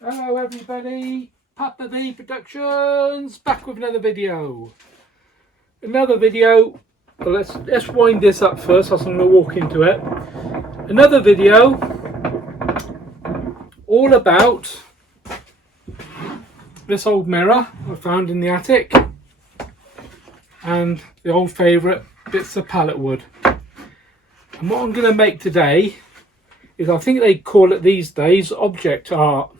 Hello everybody, Papa V Productions, back with another video. Well, let's wind this up first, else I'm going to walk into it. Another video all about this old mirror I found in the attic and the old favourite bits of pallet wood. And what I'm going to make today is, I think they call it these days, object art.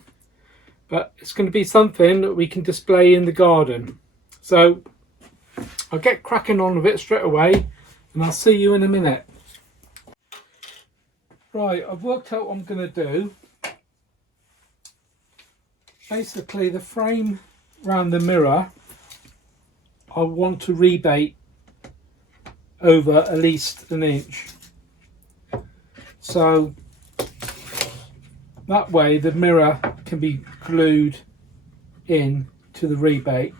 But it's going to be something that we can display in the garden. So I'll get cracking on with it straight away and I'll see you in a minute. Right, I've worked out what I'm going to do. Basically, the frame around the mirror, I want to rebate over at least an inch. So that way the mirror can be glued in to the rebate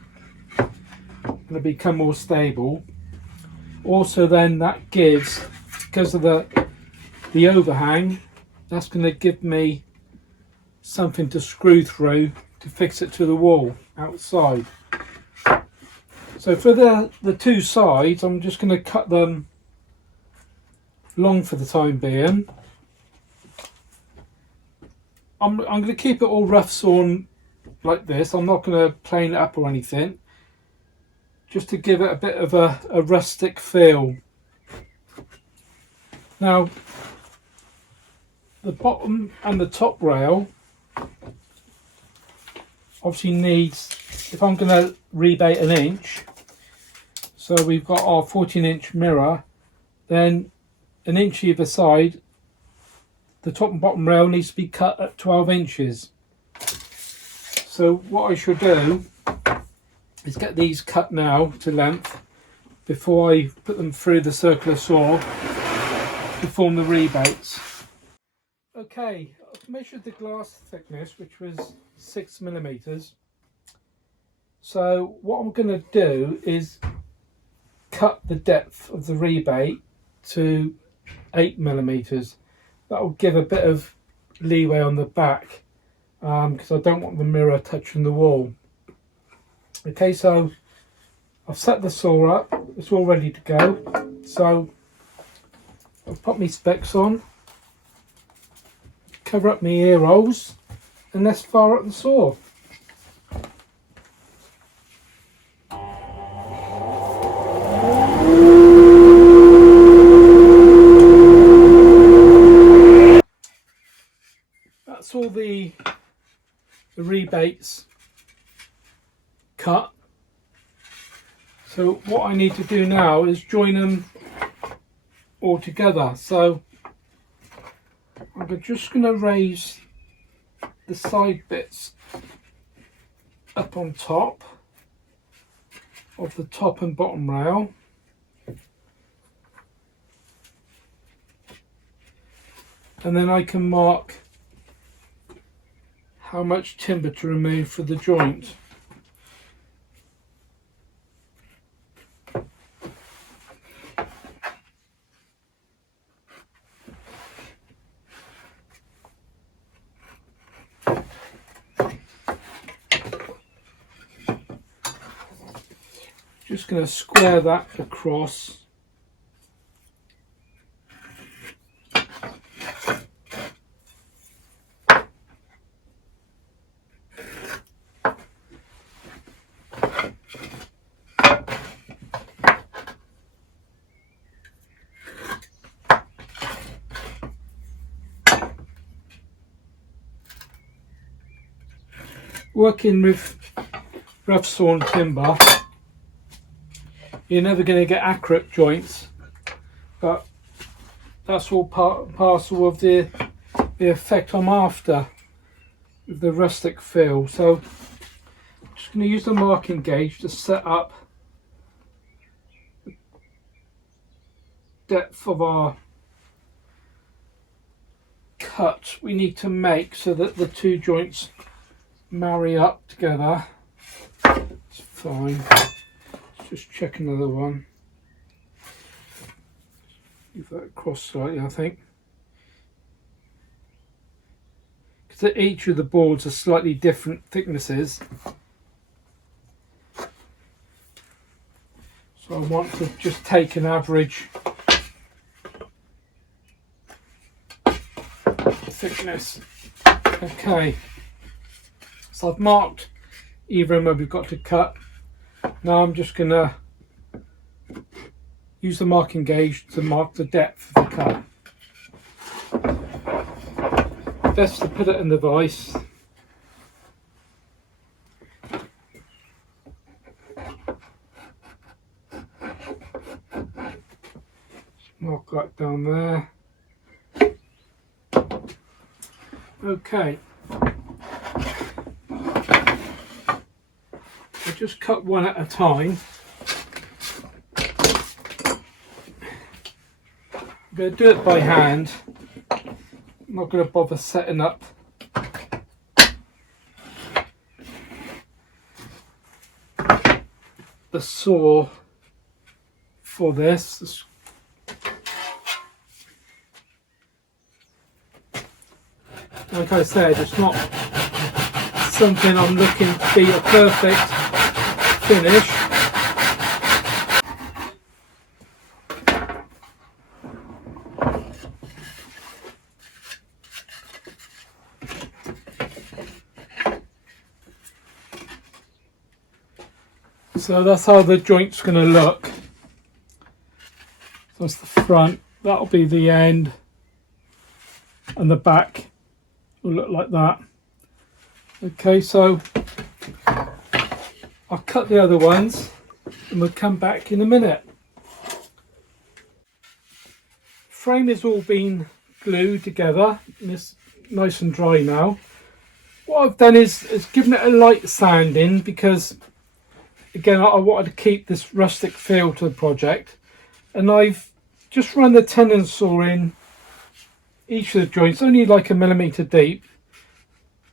and it'll become more stable. Also then that gives, because of the overhang, that's going to give me something to screw through to fix it to the wall outside. So for the two sides, I'm just going to cut them long for the time being. I'm going to keep it all rough sawn like this. I'm not going to plane it up or anything, just to give it a bit of a rustic feel. Now the bottom and the top rail obviously needs, if I'm going to rebate an inch, so we've got our 14-inch mirror, then an inch either side. The top and bottom rail needs to be cut at 12 inches. So what I should do is get these cut now to length before I put them through the circular saw to form the rebates. Okay, I've measured the glass thickness, which was 6mm. So what I'm going to do is cut the depth of the rebate to 8mm. That will give a bit of leeway on the back, because I don't want the mirror touching the wall. Okay, so I've set the saw up, it's all ready to go. So I'll put my specs on, cover up my ear holes, and let's fire up the saw. That's all the rebates cut. So what I need to do now is join them all together. So I'm just going to raise the side bits up on top of the top and bottom rail. And then I can mark how much timber to remove for the joint. Just going to square that across. Working with rough sawn timber, you're never going to get accurate joints, but that's all part and parcel of the effect I'm after with the rustic feel. So I'm just going to use the marking gauge to set up the depth of our cut we need to make so that the two joints marry up together. It's fine. Let's just check another one. Move that across slightly, I think. because each of the boards are slightly different thicknesses. So I want to just take an average thickness. Okay, so I've marked even where we've got to cut. Now I'm just going to use the marking gauge to mark the depth of the cut. Best to put it in the vise. Mark that down there. Okay. I'll just cut one at a time. I'm going to do it by hand. I'm not going to bother setting up the saw for this. Like I said, it's not something I'm looking to be a perfect finish. So that's how the joint's going to look. That's the front, that'll be the end, and the back will look like that. Okay, so I'll cut the other ones and we'll come back in a minute. Frame has all been glued together and it's nice and dry now. What I've done is given it a light sanding because again I wanted to keep this rustic feel to the project, and I've just run the tenon saw in each of the joints only like 1 millimetre deep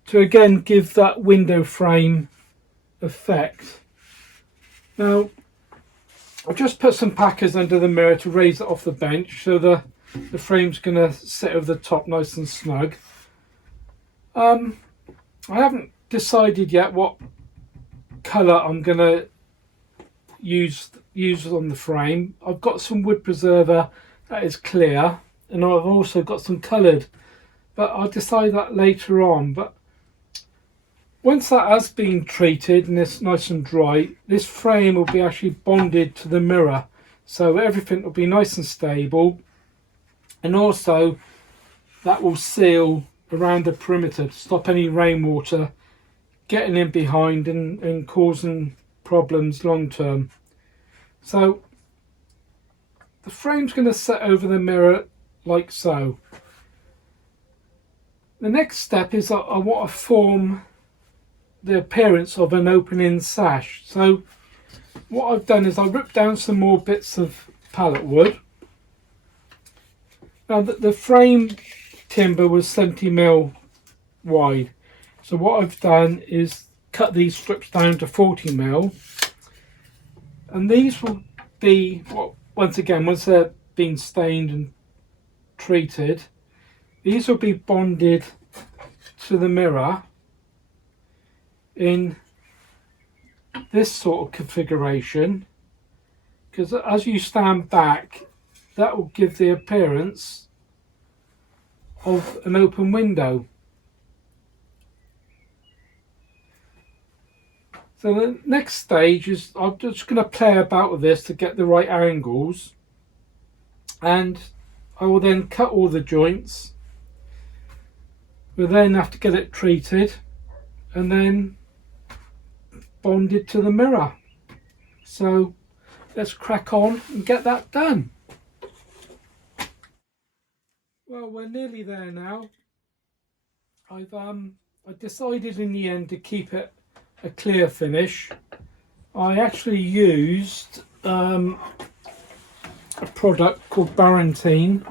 to again give that window frame effect. Now I've just put some packers under the mirror to raise it off the bench so the frame's going to sit over the top nice and snug. I haven't decided yet what colour I'm going to use on the frame. I've got some wood preserver that is clear, and I've also got some coloured, but I'll decide that later on. But once that has been treated and it's nice and dry, this frame will be actually bonded to the mirror, so everything will be nice and stable, and also that will seal around the perimeter to stop any rainwater getting in behind and causing problems long term. So the frame's going to sit over the mirror like so. The next step is I want to form the appearance of an opening sash. So what I've done is I ripped down some more bits of pallet wood. Now the frame timber was 70mm wide, so what I've done is cut these strips down to 40mm, and these will be, well, once again, once they're being stained and treated, these will be bonded to the mirror in this sort of configuration, because as you stand back that will give the appearance of an open window. So the next stage is I'm just going to play about with this to get the right angles, and I will then cut all the joints. We'll then have to get it treated and then bonded to the mirror. So let's crack on and get that done. Well, we're nearly there now. I decided in the end to keep it a clear finish. I actually used a product called Barentine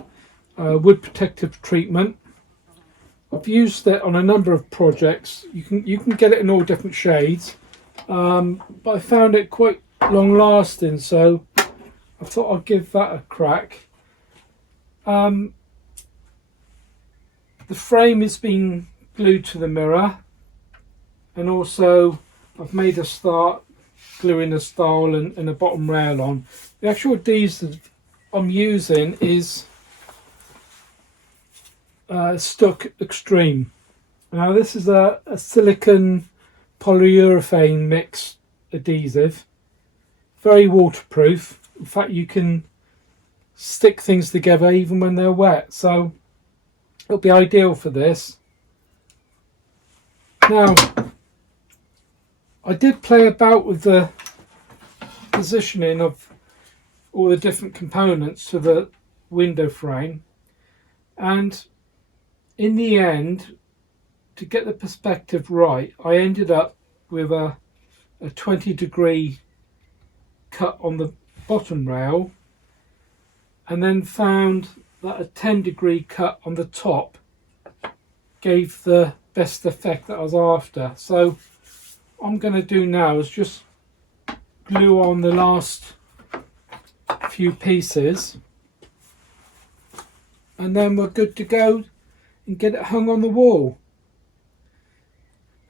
wood protective treatment. I've used it on a number of projects. You can get it in all different shades, but I found it quite long lasting, so I thought I'd give that a crack. The frame has been glue to the mirror, and also I've made a start gluing the stile and the bottom rail on. The actual adhesive I'm using is Stuck Extreme. Now this is a silicone polyurethane mix adhesive, very waterproof. In fact, you can stick things together even when they're wet, so it'll be ideal for this. Now, I did play about with the positioning of all the different components to the window frame, and in the end, to get the perspective right, I ended up with a 20-degree cut on the bottom rail, and then found that a 10-degree cut on the top gave the best effect that I was after. So what I'm going to do now is just glue on the last few pieces, and then we're good to go and get it hung on the wall.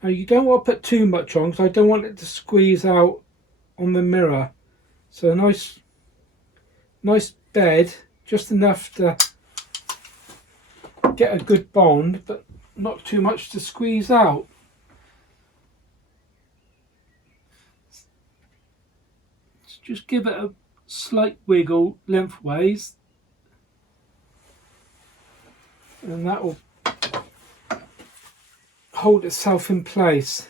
Now you don't want to put too much on, because I don't want it to squeeze out on the mirror. So a nice bed, just enough to get a good bond, but not too much to squeeze out. Just give it a slight wiggle lengthways, and that will hold itself in place.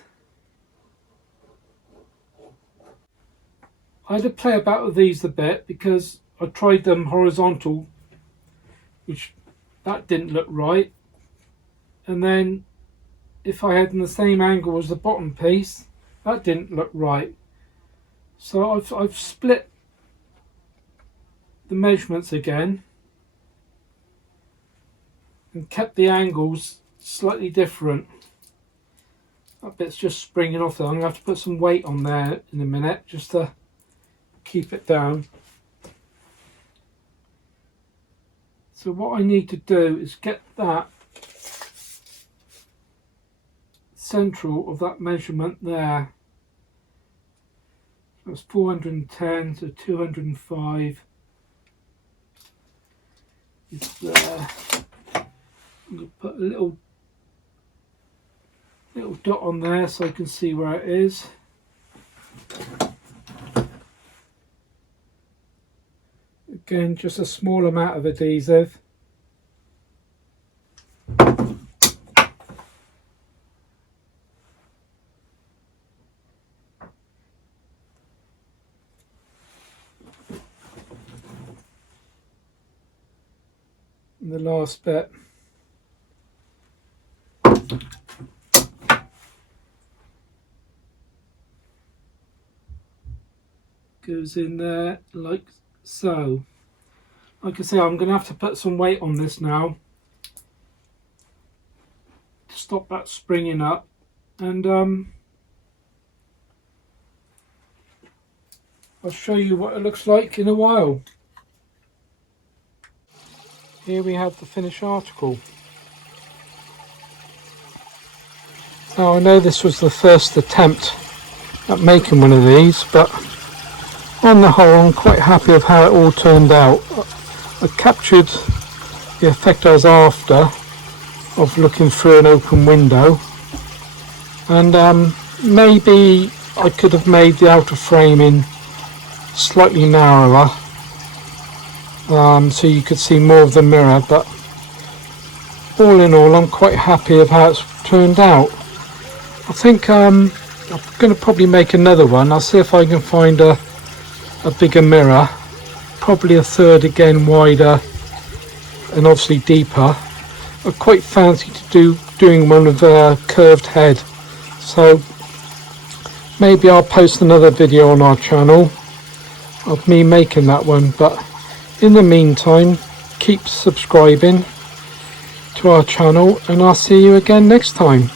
I had to play about with these a bit because I tried them horizontal, which that didn't look right, and then if I had in the same angle as the bottom piece, that didn't look right. So I've split the measurements again and kept the angles slightly different. That bit's just springing off there. I'm going to have to put some weight on there in a minute just to keep it down. So what I need to do is get that central of that measurement there. That's 410 to 205 is there. I'm going to put a little dot on there so I can see where it is. Again, just a small amount of adhesive. And the last bit. Goes in there like so. Like I say, I'm going to have to put some weight on this now to stop that springing up, and I'll show you what it looks like in a while. Here we have the finished article. Now I know this was the first attempt at making one of these, but on the whole I'm quite happy with how it all turned out. I captured the effect I was after of looking through an open window, and maybe I could have made the outer framing slightly narrower so you could see more of the mirror, but all in all I'm quite happy with how it's turned out. I think I'm going to probably make another one. I'll see if I can find a bigger mirror, probably a third again wider and obviously deeper. I quite fancy doing one with a curved head, so maybe I'll post another video on our channel of me making that one. But in the meantime, keep subscribing to our channel, and I'll see you again next time.